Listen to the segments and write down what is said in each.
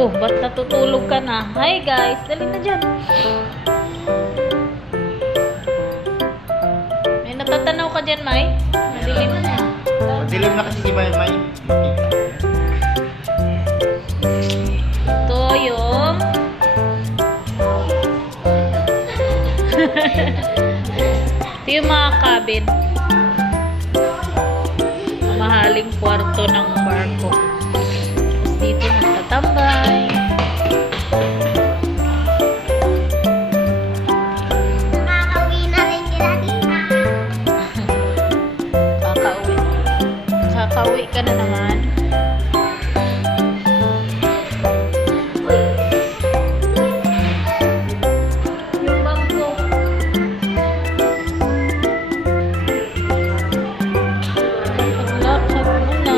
Ba't natutulog ka na? Hi guys, dali na dyan. May natatanaw ka dyan, May? Madilim na. Madilim na kasi si May makita. Ito yung ito yung mga cabin. Mahaling kwarto ng barko. Tapos dito nagtatambay. Nakakauwi na rin nila dito. Kakauwi. Kakauwi ka na naman. Yung bangko. Paglakad mo na.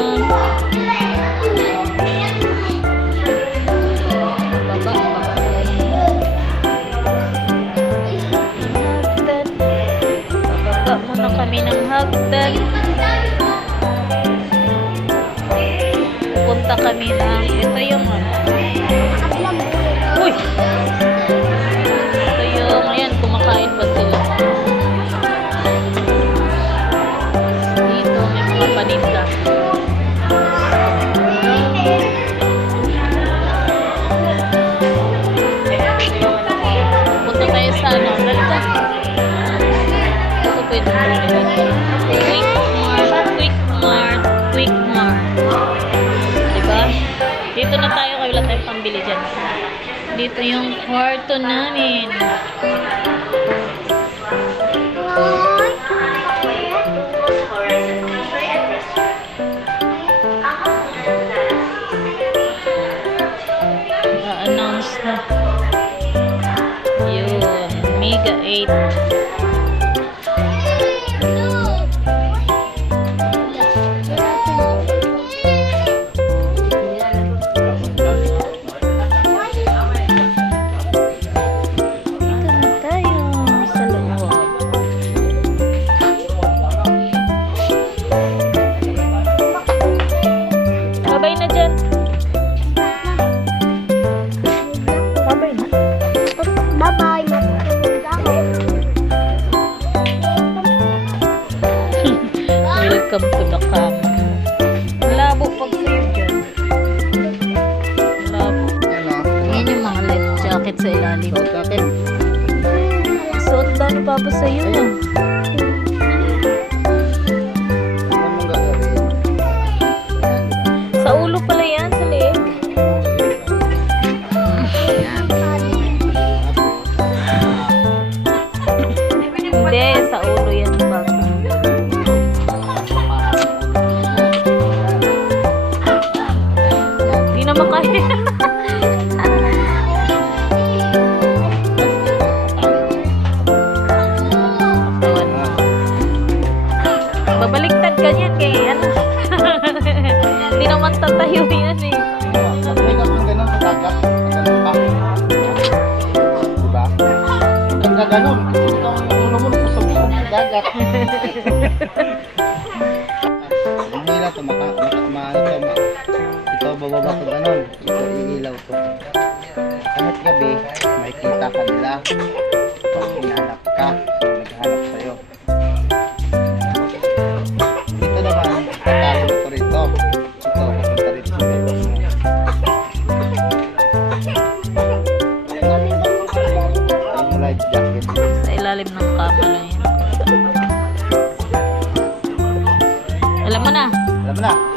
Baba, baba. Hagdan. Bababa muna kami ng hagdan. Punta kami ng ito yung uy! Ito yung ayan, kumakain pa sila. Dito may mga paninda. Punta tayo sa ano, dali ka. Ito pwede mo rin. Quick Mart, Quick Mart, Quick Mart. Diba? Dito na tayo, kaya wala tayong pambili dyan. Dito yung kwarto namin. Na-announce na. Yun, Mega 8. Babay na dyan. Babay na. Bye-bye. Matutulog ako. Welcome to the camp. Malabo pag sa'yo dyan. Malabo. Yan o. Yan yung mga life jacket sa ilalim. So, bakit? Suot daw ni Papa sa'yo. Ano mong gagawin? Sa ulo pala yan, sa leeg. Yan. Hindi, sa ulo yan, Papa. Hindi naman kaya. Babaliktad ka niyan kay ano. Hindi naman tatayo yan eh. Tingnan ng ganun sa dagat. Ganun pa. Diba? Ang gaganon. Ikaw ang ulo mo nagsasabihin sa dagat. Ang hila to. Ito bababa to ganon. Ito iilaw to. Kahit gabi, may kita ka nila. Pag hinanap ka, naghanap sa'yo. Ito naman, tatalo ito rito. Ito, papunta rito sa belo mo. Yung life jacket. Sa ilalim ng kama lang yan. Alam mo na. Alam mo na?